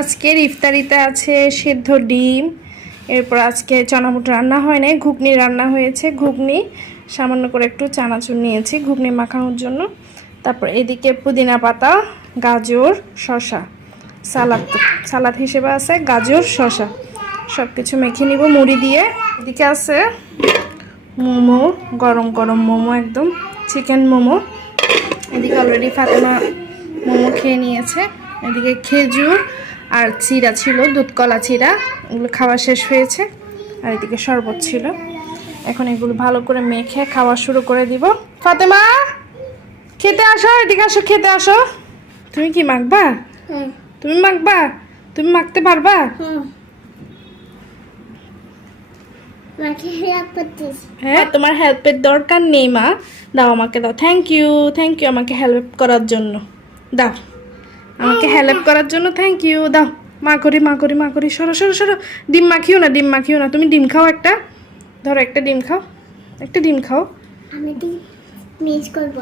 আজকের ইফতারিতে আছে সেদ্ধ ডিম, এরপর আজকে চনামুট রান্না হয় নাই, ঘুগনি রান্না হয়েছে। ঘুগনি সামান্য করে একটু চানাচুর নিয়েছি ঘুগনি মাখানোর জন্য। তারপর এদিকে পুদিনা পাতা, গাজর, শসা, সালাদ হিসেবে আছে গাজর শসা, সব কিছু মেখে নিব মুড়ি দিয়ে। এদিকে আছে মোমো, গরম গরম মোমো, একদম চিকেন মোমো। এদিকে অলরেডি ফাতেমা মোমো খেয়ে নিয়েছে। এদিকে খেজুর আর চিড়া ছিল, দুধকলা চিড়া, এগুলো খাওয়া শেষ হয়েছে। আর এদিকে শরবত ছিল। এখন এগুলো ভালো করে মেখে খাওয়া শুরু করে দিব। ফাতেমা খেতে আসো, এদিকে আসো, খেতে আসো। তুমি কি মাখবা? তুমি মাখবা? তুমি মাখতে পারবা? হ্যাঁ, তোমার হেল্পের দরকার নেই মা, দাও আমাকে দাও। থ্যাংক ইউ, থ্যাংক ইউ আমাকে হেল্প করার জন্য। দাও আমাকে হেল্প করার জন্য, থ্যাংক ইউ। দাও মা করি, মা করি, মা করি। সরো সরো সরো, ডিম মাখিও না, ডিম মাখিও না। তুমি ডিম খাও একটা, ধরো একটা ডিম খাও, একটা ডিম খাও। আমি ডিম মিস করব।